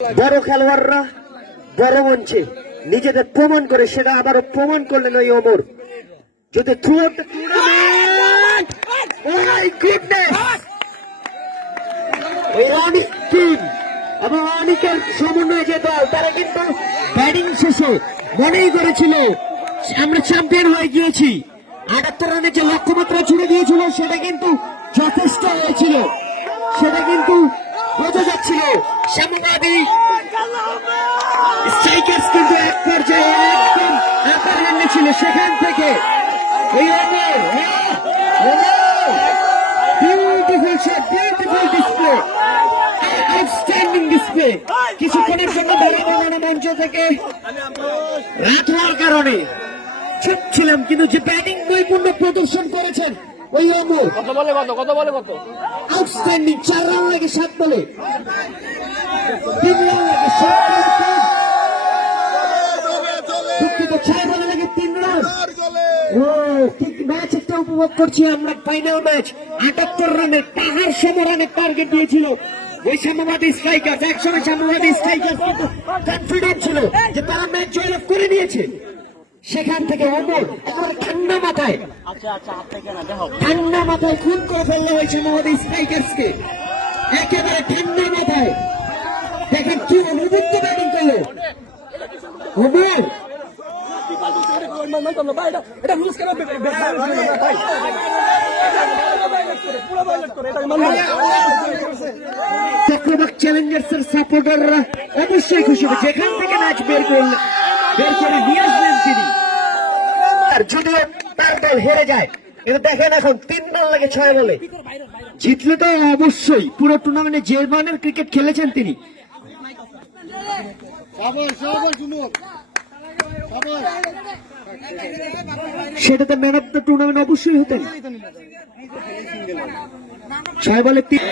বড় খেলোয়াড়রা বড় মঞ্চে নিজেদের প্রমাণ করে, সেটা আবারও প্রমাণ করলেন ওই ওমর। যদি throughout the tournament, oh my goodness, Anik team এবং অনিকের সমন্বয়ে যে দল, তারা কিন্তু ব্যাটিং শেষে মনেই করেছিল আমরা চ্যাম্পিয়ন হয়ে গিয়েছি। 78 রানের যে লক্ষ্যমাত্রা ছুড়ে দিয়েছিল সেটা কিন্তু যথেষ্ট হয়েছিল, সেটা কিন্তু বোঝা যাচ্ছিল। সাম্যবাদী স্ট্রাইকার্স কিন্তু এক পর্যায়ে একদম আপার হ্যান্ডে ছিল, সেখান থেকে এই beautiful shot, beautiful display, outstanding display. কিছুক্ষণের জন্য দাঁড়ানো মঞ্চ থেকে রাত হওয়ার কারণে চুপ ছিলাম, কিন্তু যে ব্যাটিং নৈপুণ্য প্রদর্শন করেছেন ওই ওমর, কত আউটস্ট্যান্ডিং। 4 রান লাগে 7 বলে, 3 রান লাগে 7 রান, দুঃখিত 6 বলে লাগে 3 রান। ও ঠিক ম্যাচ একটা উপভোগ করছি আমরা, ফাইনাল ম্যাচ। 78 রানের পাহাড় সম রানের টার্গেট দিয়েছিল ওই সাম্যবাদী স্ট্রাইকার্স। একসময় সাম্যবাদী স্ট্রাইকার্স কিন্তু কনফিডেন্ট ছিল যে তারা ম্যাচ জয়লাভ করে নিয়েছে। সেখান থেকে ওমর একেবারে ঠান্ডা মাথায় খুন করে ফেললো ওই সাম্যবাদী স্ট্রাইকার্সকে, একেবারে ঠান্ডা মাথায়। দেখেন কি অনুভূত ব্যাটিং করলো ওমর। চক্রবাক চ্যালেঞ্জার্স এর সাপোর্টাররা অবশ্যই খুশি হবে, যেখান থেকে ম্যাচ বের করে নিয়ে আসলেন তিনি। যদিও তার দল হেরে যায়, কিন্তু দেখেন এখন 3 রান লাগে 6 বলে, জিতলে তো অবশ্যই পুরো টুর্নামেন্টে যে মানের ক্রিকেট খেলেছেন তিনি। সেটাতে ম্যান অফ দ্য টুর্নামেন্ট অবশ্যই হতেন। 6 বলে 3।